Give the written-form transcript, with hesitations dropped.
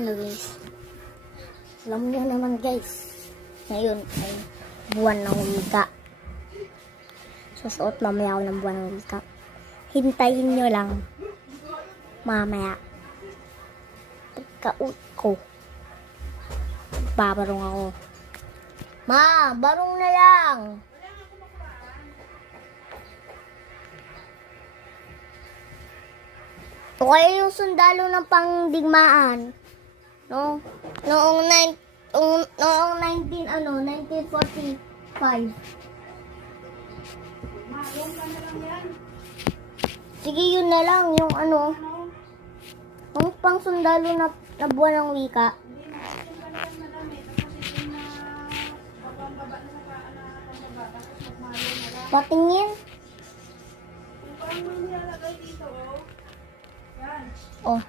Hello guys. Alam niyo naman guys, ngayon ay buwan ng wika. Susuot mamaya ako ng buwan ng wika. Hintayin nyo lang. Mamaya. Pagka-ut ko. Babarong ako. Ma, barong na lang. O kaya yung sundalo ng pangdigmaan. No? Noong 1945. Sige, yun na lang. Yung ano. Yung pang sundalo na buwan ng wika. Patingin. Oh.